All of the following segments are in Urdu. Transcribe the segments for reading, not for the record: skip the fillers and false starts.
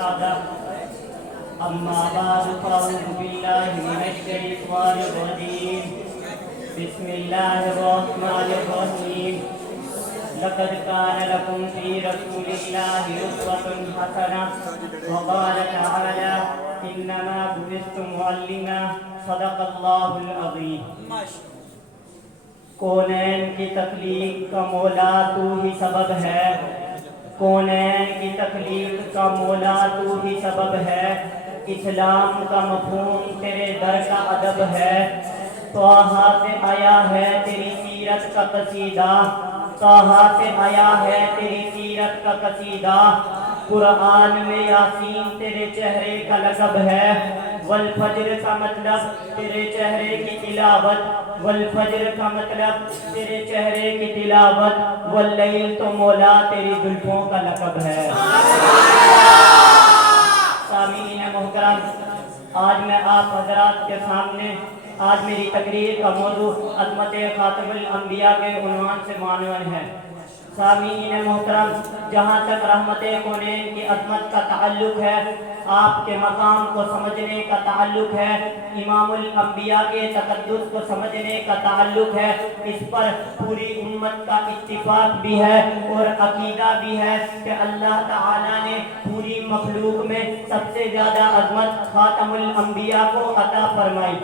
بعده أما بعد فأعوذ بالله من الشيطان الرجيم بسم الله الرحمن الرحيم لقد كان لكم في رسول الله أسوة حسنة وقال تعالى إنما بعثت معلما صدق الله العظيم کونین کی تخلیق کا مولا تو ہی سبب ہے کونین کی تخلیق کا مولا تو ہی سبب ہے اسلام کا مفہوم تیرے در کا ادب ہے طٰہٰ سے آیا ہے تیری سیرت کا قصیدہ طٰہٰ سے آیا ہے تیری سیرت کا قصیدہ قرآن میں یاسین تیرے چہرے کا لقب ہے والفجر کا مطلب تیرے چہرے کی تلاوت والفجر کا مطلب تیرے چہرے کی تلاوت واللیل تو مولا تیری زلفوں کا لقب ہے سامعین محترم آج میں آپ حضرات کے سامنے آج میری تقریر کا موضوع عظمت خاتم الانبیاء کے عنوان سے معنون ہے سامعین محترم جہاں تک رحمت کونین کی عظمت کا تعلق ہے آپ کے مقام کو سمجھنے کا تعلق ہے امام الانبیاء کے تقدس کو سمجھنے کا تعلق ہے اس پر پوری امت کا اتفاق بھی ہے اور عقیدہ بھی ہے کہ اللہ تعالیٰ نے پوری مخلوق میں سب سے زیادہ عظمت خاتم الانبیاء کو عطا فرمائی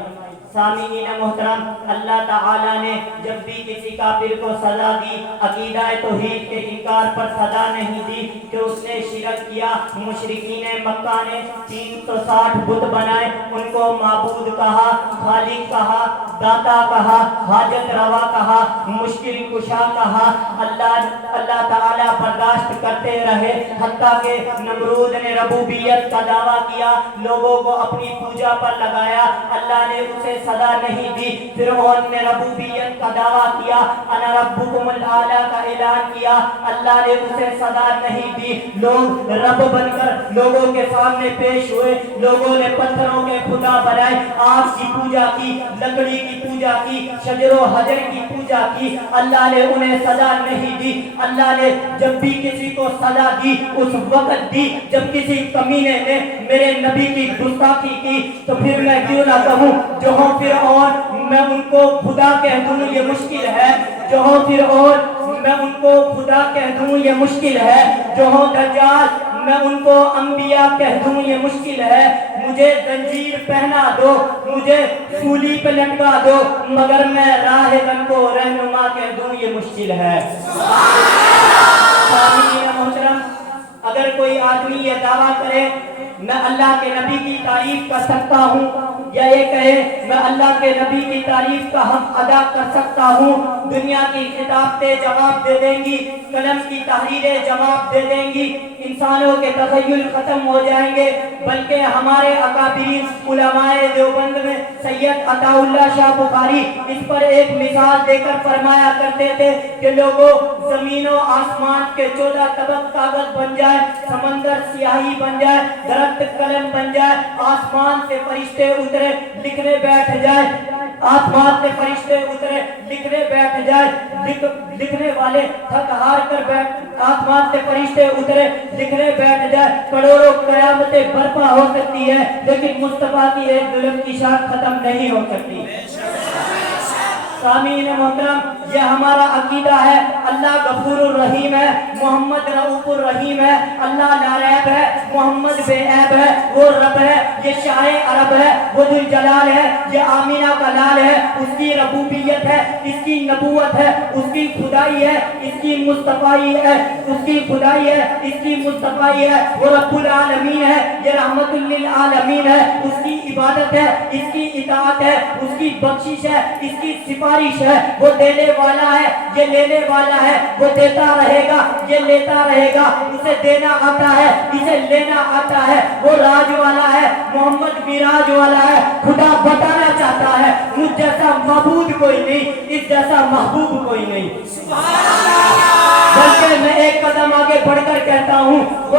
سامعین محترم اللہ تعالیٰ نے جب بھی کسی کافر کو سزا دی عقیدہ توحید کے انکار پر سزا نہیں دی کہ اس نے شرک کیا مشرکین مکہ نے 360 بت بنائے ان کو معبود کہا خالق کہا داتا کہا حاجت روا کہا مشکل کشا کہا اللہ تعالیٰ برداشت کرتے رہے حتیٰ کہ نمرود نے ربوبیت کا دعویٰ کیا لوگوں کو اپنی پوجا پر لگایا اللہ نے اسے سزا نہیں دی فرعون نے ربوبیت کا دعویٰ کیا انا ربکم الاعلی کا اعلان کیا اللہ نے اسے سزا نہیں دی لوگ رب بن کر لوگوں کے سامنے پیش ہوئے لوگوں نے پتھروں کے خدا بنائے آگ کی پوجا کی لکڑی کی پوجا کی شجر و حجر کی پوجا کی اللہ نے انہیں سزا نہیں دی اللہ نے جب بھی کسی کو سزا دی اس وقت دی جب کسی کمینے نے میرے نبی کی گستاخی کی تو پھر میں کیوں نہ کہوں جو ہوں فرعون میں ان کو خدا کہہ دوں یہ مشکل ہے جو ہوں فرعون میں ان کو خدا کہہ دوں یہ مشکل ہے جو ہوں دجال میں ان کو انبیاء کہہ دوں یہ مشکل ہے مجھے زنجیر پہنا دو مجھے سولی پہ لٹکا دو مگر میں راہبن کو رہنما کہہ دوں یہ مشکل ہے سامعین محترم اگر کوئی آدمی یہ دعویٰ کرے میں اللہ کے نبی کی تعریف کر سکتا ہوں یا یہ کہے میں اللہ کے نبی کی تعریف کا حق ادا کر سکتا ہوں دنیا کی کتابیں جواب دے دیں گی قلم کی تحریریں جواب دے دیں گی انسانوں کے تخیل ختم ہو جائیں گے بلکہ ہمارے اکابرین علماء دیوبند میں سید عطا اللہ شاہ بخاری اس پر ایک مثال دے کر فرمایا کرتے تھے کہ لوگوں زمین و آسمان کے 14 طبق کاغذ بن جائے سمندر سیاہی بن جائے درخت قلم بن جائے آسمان سے فرشتے اترے لکھنے بیٹھ جائے آسمان سے فرشتے اترے لکھنے بیٹھ جائے لکھنے والے تھک ہار کر بیٹھ آسمان سے فرشتے اترے لکھنے بیٹھ جائے کروڑوں قیامتیں برپا ہو سکتی ہے لیکن مصطفیٰ کی ایک ظلم کی شان ختم نہیں ہو سکتی سامعین محترم یہ ہمارا عقیدہ ہے اللہ غفور الرحیم ہے محمد رؤوف الرحیم ہے اللہ لاریب ہے محمد بے عیب ہے وہ رب ہے یہ شاہ عرب ہے وہ ذوالجلال ہے یہ آمینہ کا لال ہے اس کی ربوبیت ہے اس کی نبوت ہے اس کی خدائی ہے اس کی مصطفائی ہے اس کی خدائی ہے اس کی مصطفائی ہے وہ رب العالمین ہے یہ رحمت للعالمین ہے اس کی عبادت ہے اس کی اطاعت ہے اس کی بخشش ہے اس کی سفارش ہے وہ دینے والا ہے یہ لینے والا ہے وہ دیتا رہے گا یہ لیتا رہے گا اسے دینا آتا ہے اسے لینا آتا ہے وہ راج والا ہے محمد بھی راج والا ہے خدا بتانا چاہتا ہے مجھ جیسا معبود کوئی نہیں اس جیسا محبوب کوئی نہیں بلکہ میں ایک قدم آگے بڑھ کر کہتا ہوں وہ